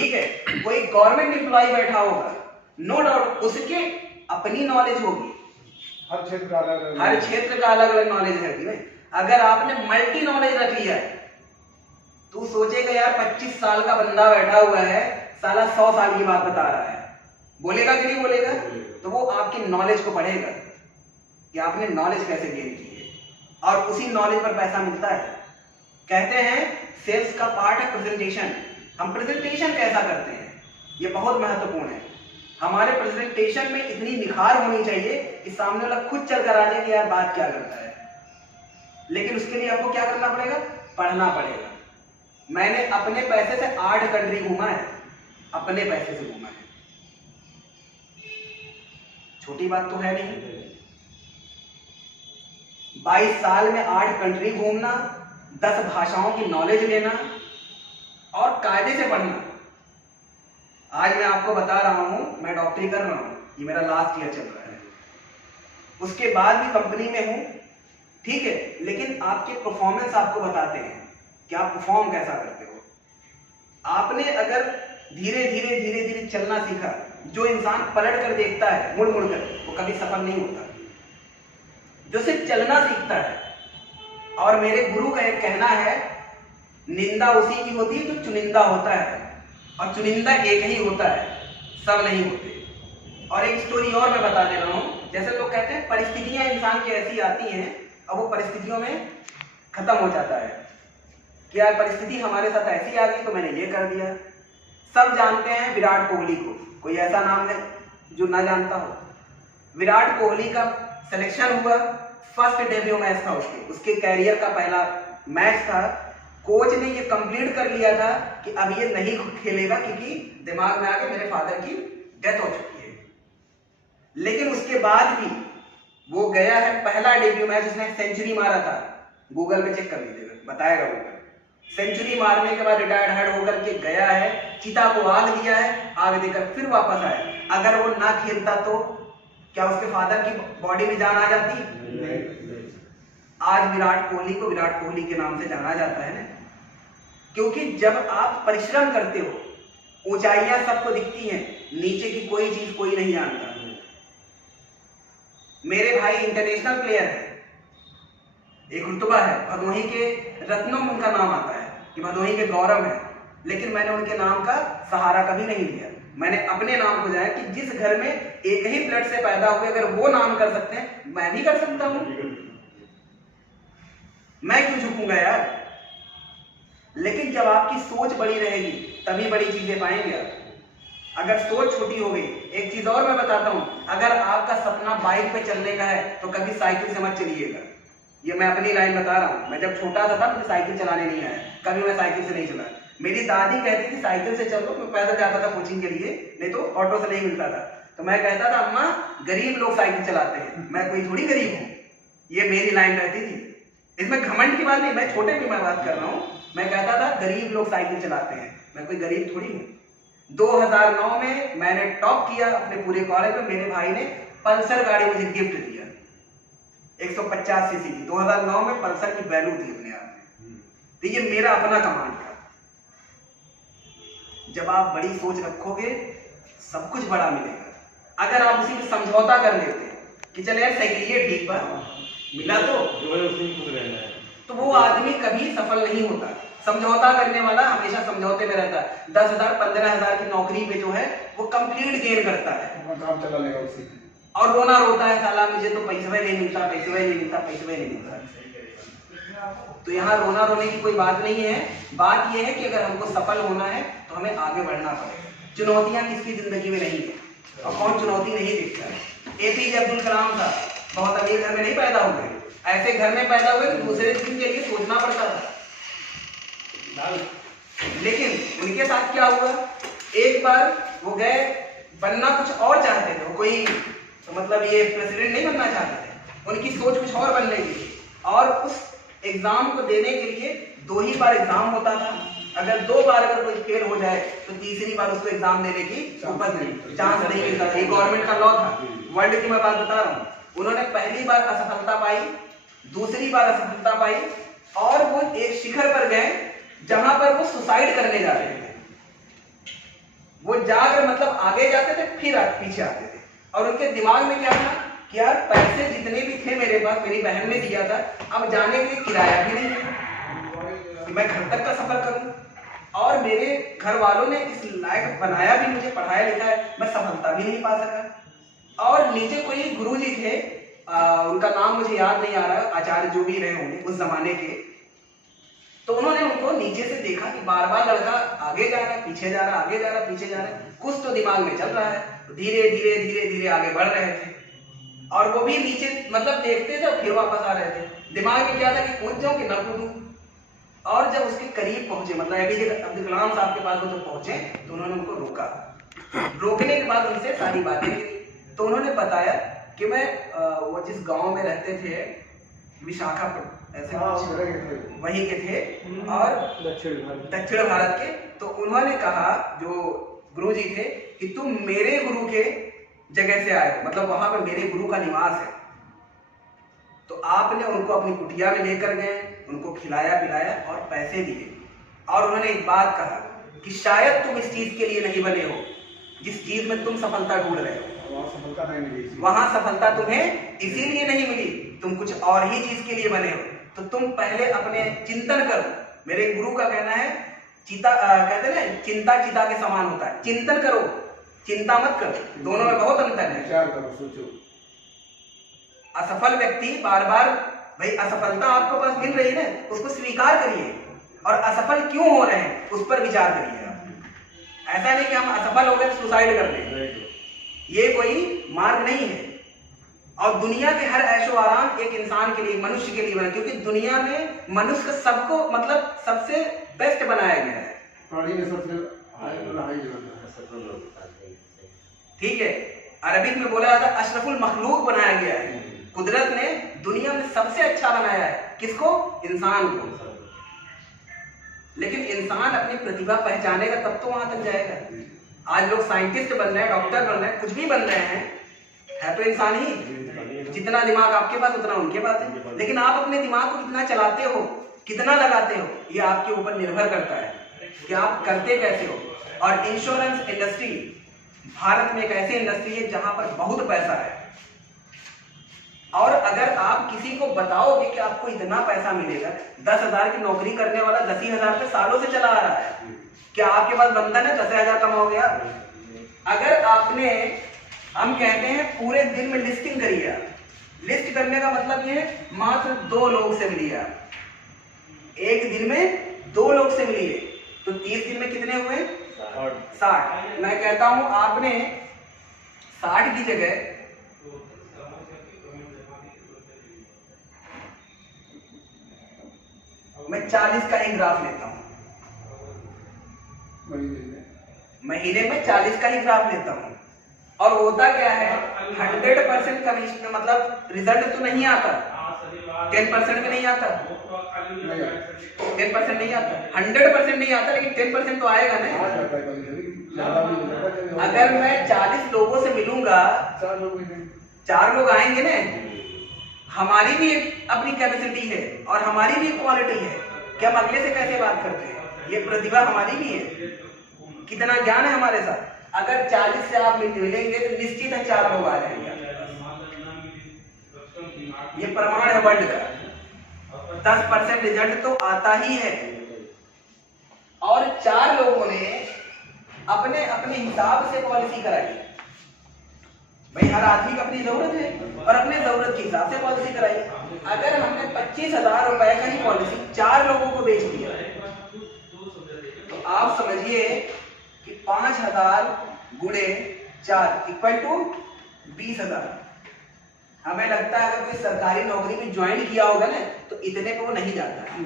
ठीक है, कोई गवर्नमेंट एम्प्लॉय बैठा होगा, नो डाउट उसके अपनी नॉलेज होगी, हर क्षेत्र का अलग अलग नॉलेज है कि नहीं। अगर आपने मल्टी नॉलेज रख लिया है, तू सोचेगा यार 25 साल का बंदा बैठा हुआ है, साला 100 साल की बात बता रहा है, बोलेगा कि नहीं बोलेगा? तो वो आपकी नॉलेज को पढ़ेगा कि आपने नॉलेज कैसे गेन की है, और उसी नॉलेज पर पैसा मिलता है। कहते हैं सेल्स का पार्ट है प्रेजेंटेशन। हम प्रेजेंटेशन कैसा करते हैं, ये बहुत महत्वपूर्ण है। हमारे प्रेजेंटेशन में इतनी निखार होनी चाहिए कि सामने वाला खुद चल कर आ जाए कि यार बात क्या करता है। लेकिन उसके लिए आपको क्या करना पड़ेगा? पढ़ना पड़ेगा। मैंने अपने पैसे से 8 कंट्री घूमा है, अपने पैसे से घूमा है, छोटी बात तो है नहीं। 22 साल में 8 कंट्री घूमना, 10 भाषाओं की नॉलेज लेना और कायदे से पढ़ना। आज मैं आपको बता रहा हूं, मैं डॉक्टरी कर रहा हूं, ये मेरा लास्ट ईयर चल रहा है, उसके बाद भी कंपनी में हूं, ठीक है, लेकिन आपके परफॉर्मेंस आपको बताते हैं कि आप परफॉर्म कैसा करते हो। आपने अगर धीरे धीरे चलना सीखा, जो इंसान पलट कर देखता है मुड़ मुड़ कर, वो कभी सफल नहीं होता। जो सिर्फ चलना सीखता है, और मेरे गुरु का एक कहना है, निंदा उसी की होती है जो चुनिंदा होता है, और चुनिंदा एक ही होता है, सब नहीं होते। और एक स्टोरी और मैं बता दे रहा हूं। जैसे लोग कहते हैं परिस्थितियां इंसान की ऐसी आती हैं, और वो परिस्थितियों में खत्म हो जाता है कि यार परिस्थिति हमारे साथ ऐसी आ गई तो मैंने ये कर दिया। सब जानते हैं विराट कोहली को, कोई ऐसा नाम है जो ना जानता हो? विराट कोहली का सिलेक्शन हुआ, फर्स्ट डेब्यू मैच था उसके कैरियर का पहला मैच था। कोच ने ये कंप्लीट कर लिया था कि अब ये नहीं खेलेगा, क्योंकि दिमाग में आके मेरे फादर की डेथ हो चुकी है। लेकिन उसके बाद भी वो गया है, पहला डेब्यू मैच उसने सेंचुरी मारा था, गूगल पे चेक कर लीजिएगा, बताएगा गूगल। सेंचुरी मारने के बाद रिटायर्ड हेड होकर के गया है, चिता को आग दिया है, आग देकर फिर वापस आया। अगर वो ना खेलता तो क्या उसके फादर की बॉडी में जान आ जाती? आज विराट कोहली को विराट कोहली के नाम से जाना जाता है ना, क्योंकि जब आप परिश्रम करते हो, ऊंचाइयां सबको दिखती हैं, नीचे की कोई चीज कोई नहीं जानता। मेरे भाई इंटरनेशनल प्लेयर है, एक रुतबा है, भदोही के रत्नों में उनका नाम आता है कि भदोही के गौरव है, लेकिन मैंने उनके नाम का सहारा कभी नहीं लिया। मैंने अपने नाम को जाना कि जिस घर में एक ही ब्लड से पैदा हुए, अगर वो नाम कर सकते हैं, मैं भी कर सकता हूं। मैं क्यों झुकूंगा यार? लेकिन जब आपकी सोच बड़ी रहेगी तभी बड़ी चीजें पाएंगे आप। अगर सोच छोटी हो गई, एक चीज और मैं बताता हूं, अगर आपका सपना बाइक पे चलने का है तो कभी साइकिल से मत चलिएगा। ये मैं अपनी लाइन बता रहा हूं। मैं जब छोटा था मुझे साइकिल चलाने नहीं आया, कभी मैं साइकिल से नहीं चला। मेरी दादी कहती थी साइकिल से चलो, मैं पैदल जाता था कोचिंग के लिए, नहीं तो ऑटो से नहीं मिलता था। तो मैं कहता था अम्मा गरीब लोग साइकिल चलाते हैं, मैं कोई थोड़ी गरीब हूं। ये मेरी लाइन रहती थी। इसमें घमंड की बात नहीं, मैं छोटे की मैं बात कर रहा हूं। मैं कहता था गरीब लोग साइकिल चलाते हैं, मैं कोई गरीब थोड़ी हूं। 2009 में मैंने टॉप किया अपने पूरे कॉलेज में। मेरे भाई ने पल्सर गाड़ी मुझे गिफ्ट दिया, 150 सीसी की। 2009 में पल्सर की वैल्यू थी अपने आप में। तो ये मेरा अपना कमांड था। जब आप बड़ी सोच रखोगे सब कुछ बड़ा मिलेगा। अगर आप उसी में समझौता कर लेते हैं कि चले यार साइकिल ठीक बा मिला तो वो आदमी कभी सफल नहीं होता। समझौता करने वाला हमेशा समझौते में रहता है। 10,000 15,000 की नौकरी पे जो है वो कंप्लीट गेन करता है, काम चला लेगा उसी और रोना रोता है साला मुझे तो पैसा नहीं मिलता, पैसा नहीं मिलता, पैसा नहीं मिलता। तो यहाँ रोना रोने की कोई बात नहीं है। बात यह है कि अगर हमको सफल होना है तो हमें आगे बढ़ना पड़ेगा। चुनौतियां किसकी जिंदगी में नहीं है, और कौन चुनौती नहीं देखता है। एपीजे अब्दुल कलाम था, बहुत अमीर घर में नहीं पैदा हुए, ऐसे घर में पैदा हुए कि दूसरे दिन के लिए सोचना पड़ता था। लेकिन उनके साथ क्या हुआ, एक बार वो गए बनना कुछ और चाहते थे, वो कोई तो मतलब ये प्रेसिडेंट नहीं बनना चाहते थे, उनकी सोच कुछ और बनने की। और उस एग्जाम को देने के लिए 2 ही बार एग्जाम होता था। अगर 2 बार अगर कोई फेल हो जाए तो तीसरी बार उसको एग्जाम देने की चांस नहीं मिलता था। ये गवर्नमेंट का लॉ था, वर्ल्ड की मैं बात बता रहा हूँ। उन्होंने पहली बार असफलता पाई, दूसरी बार असफलता पाई, और वो एक शिखर पर गए जहां पर वो सुसाइड करने जा रहे थे। वो जाकर मतलब आगे जाते थे फिर पीछे आते थे। और उनके दिमाग में क्या था कि यार पैसे जितने भी थे मेरे पास, मेरी बहन ने दिया था, अब जाने के लिए किराया भी नहीं है, मैं घर तक का सफर करूं, और मेरे घर वालों ने इस लायक बनाया भी, मुझे पढ़ाया लिखाया, मैं सफलता भी नहीं पा सका। और नीचे कोई गुरुजी थे, उनका नाम मुझे याद नहीं आ रहा, आचार्य जो भी रहे होंगे उस जमाने के, तो उन्होंने उनको नीचे से देखा कि बार बार लड़का आगे जा रहा है, पीछे जा रहा है, आगे जा रहा है, पीछे जा रहा है, कुछ तो दिमाग में चल रहा है, तो धीरे धीरे धीरे धीरे आगे बढ़ रहे थे। और वो भी नीचे मतलब देखते थे और फिर वापस आ रहे थे। दिमाग में क्या था कि कूद जाऊं कि ना कूदूं। और जब उसके करीब पहुंचे, मतलब एपीजे अब्दुल कलाम साहब के पास वो जब पहुंचे तो उन्होंने उनको रोका। रोकने के बाद उनसे सारी बातें की, तो उन्होंने बताया कि मैं वो जिस गांव में रहते थे, विशाखापट्टनम ऐसे वहीं के थे, और दक्षिण भारत के। तो उन्होंने कहा, जो गुरुजी थे, कि तुम मेरे गुरु के जगह से आए हो, मतलब वहां पर मेरे गुरु का निवास है। तो आपने उनको अपनी कुटिया में लेकर गए, उनको खिलाया पिलाया और पैसे दिए, और उन्होंने एक बात कहा कि शायद तुम इस चीज के लिए नहीं बने हो जिस चीज में तुम सफलता ढूंढ रहे हो, वहां सफलता तुम्हें इसीलिए नहीं मिली, तुम कुछ और ही चीज के लिए बने हो। तो तुम पहले अपने चिंतन करो। मेरे गुरु का कहना है, चिता कहते हैं ना, चिंता चिता के समान होता है, चिंतन करो, चिंता मत करो, दोनों में बहुत अंतर है। विचार करो, सोचो। असफल व्यक्ति बार बार, भाई असफलता आपको पास मिल रही है ना, उसको स्वीकार करिए, और असफल क्यों हो रहे हैं उस पर विचार करिए। ऐसा नहीं कि हम असफल हो गए सुसाइड कर लें, ये कोई मार्ग नहीं है। और दुनिया के हर ऐशो आराम एक इंसान के लिए, मनुष्य के लिए बना, क्योंकि दुनिया में मनुष्य सबको मतलब सबसे बेस्ट बनाया गया है, प्राणी में सबसे ठीक है। अरबिक में बोला जाता है अशरफुल मखलूक बनाया गया है। कुदरत ने दुनिया में सबसे अच्छा बनाया है, किसको? इंसान को। लेकिन इंसान अपनी प्रतिभा पहचानेगा तब तो वहां तक जाएगा। आज लोग साइंटिस्ट बन रहे हैं, डॉक्टर बन रहे हैं, कुछ भी बन रहे हैं, है तो इंसान ही। जितना दिमाग आपके पास उतना उनके पास है, लेकिन आप अपने दिमाग को कितना चलाते हो, कितना लगाते हो, ये आपके ऊपर निर्भर करता है कि आप करते कैसे हो। और इंश्योरेंस इंडस्ट्री भारत में एक ऐसी इंडस्ट्री है जहां पर बहुत पैसा है, और अगर आप किसी को बताओगे कि आपको इतना पैसा मिलेगा, 10,000 की नौकरी करने वाला 10,000 पे सालों से चला आ रहा है, क्या आपके पास बंधन है 10,000 कमाओगे आप? अगर आपने, हम कहते हैं पूरे दिन में लिस्टिंग करिए आप। लिस्ट करने का मतलब ये है मात्र 2 लोग से मिलिए आप, एक दिन में 2 लोग से मिलिए, तो 30 दिन में कितने हुए? 60। मैं कहता हूं आपने 60 की जगह मैं 40 का ही ग्राफ लेता हूं, महीने में 40 का ही ग्राफ लेता हूं। और होता क्या है, 100% कमीशन, मतलब रिजल्ट तो नहीं आता, 10% भी नहीं आता, 10% नहीं आता, 100% नहीं आता, लेकिन 10% तो आएगा ना। अगर मैं 40 लोगों से मिलूंगा, 4 लोग आएंगे ना, हमारी भी एक अपनी कैपेसिटी है और हमारी भी एक क्वालिटी है कि हम अगले से कैसे बात करते हैं, ये प्रतिभा हमारी भी है, कितना ज्ञान है हमारे साथ। अगर 40 से आप मिलेंगे तो निश्चित है 4 लोग आ जाएंगे, ये प्रमाण है वर्ल्ड का। 10% रिजल्ट तो आता ही है, और 4 लोगों ने अपने अपने हिसाब से पॉलिसी कराई। भाई हर आदमी की अपनी जरूरत है और अपने जरूरत के हिसाब से पॉलिसी कराई। अगर हमने 25,000 रुपए का ही पॉलिसी 4 लोगों को बेच दिया, तो आप समझिए कि 5,000 गुणे 4 इक्वल टू 20,000। हमें लगता है अगर कोई सरकारी नौकरी में ज्वाइन किया होगा ना, तो इतने पे वो नहीं जाता है।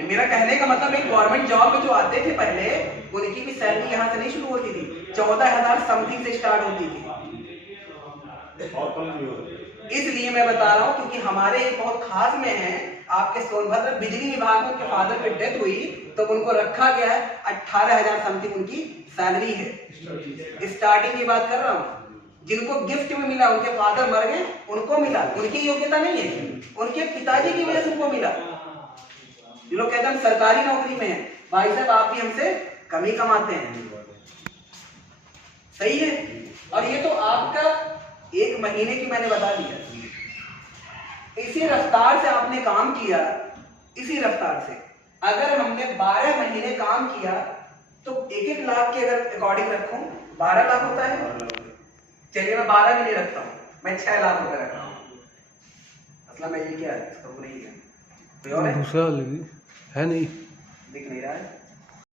मेरा कहने का मतलब है गवर्नमेंट जॉब में जो आते थे पहले, उनकी भी सैलरी यहाँ से नहीं शुरू होती थी, 14,000 समथिंग से स्टार्ट होती थी। इसलिए मैं बता रहा हूँ क्योंकि हमारे एक बहुत खास में है, आपके सोनभद्र बिजली विभाग में उनके फादर की डेथ हुई, तो उनको रखा गया है, 18,000 समथिंग उनकी सैलरी है। स्टार्टिंग की बात कर रहा हूँ। जिनको गिफ्ट में मिला, उनके फादर मर गए, उनको मिला, उनकी योग्यता नहीं है, उनके पिताजी की वजह से उनको मिला। लोग कहते हैं हम सरकारी नौकरी में हैं, भाई साहब आप भी हमसे कम ही कमाते हैं। सही है। और ये तो आपका 1 महीने की मैंने बता दिया। इसी रफ्तार से आपने काम किया, इसी रफ्तार से अगर हमने 12 महीने काम किया तो 1-1 लाख के अगर अकॉर्डिंग रखूं 12 लाख होता है। चलिए मैं 12 भी नहीं रखता हूं, मैं 6 लाख रुपए रख रहा हूं। मतलब मैं ये क्या है, इसका वो नहीं है, कोई और है? दूसरा है नहीं, दिख नहीं रहा है।